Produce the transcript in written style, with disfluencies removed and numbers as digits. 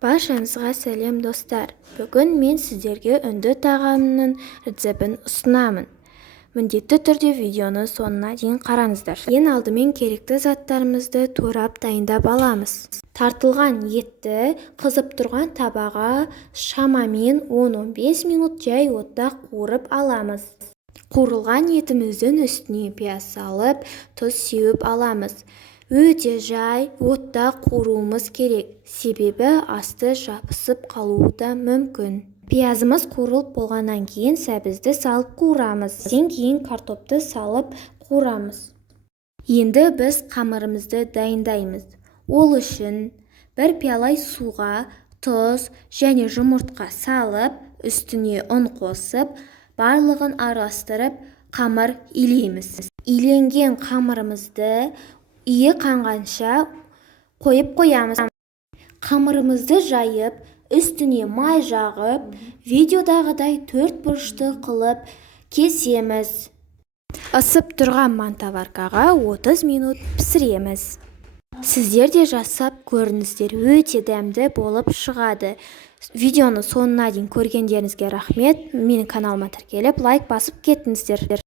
Баршаңызға сәлем достар. Бүгін мен сіздерге үнді тағамының рецептін ұсынамын. Міндетті түрде видеоны соңына дейін қараңыздар. Ең алдымен керекті заттарымызды турап дайындап аламыз. Тартылған етті қызып тұрған табаға шамамен 10-15 минут жай отта қуырып аламыз. Қуырылған етіміздің үстіне пияз салып, тұз сеуіп аламыз. Өте жай отта қуыруымыз керек, себебі асты жабысып қалуы да мүмкін. Пиязымыз қуырылып болғаннан кейін сәбізді салып қуырамыз. Сен кейін картопты салып қуырамыз. Енді біз қамырымызды дайындаймыз. Ол үшін бір пиала суға тұз және жұмыртқа салып, үстіне ұн қосып, барлығын араластырып, қамыр илейміз. Иленген қамырымызды иі қанғанша қойып қоямыз. Қамырымызды жайып, үстіне май жағып, видеодағыдай 4 бұрышты қылып кесеміз. Ысып тұрған мантаваркаға 30 минут пісіреміз. Сіздер де жасап көріңіздер, өте дәмді болып шығады. Видеоны соңына дейін көргендеріңізге рахмет. Менің каналыма тіркеліп, лайк басып кеттіңіздер.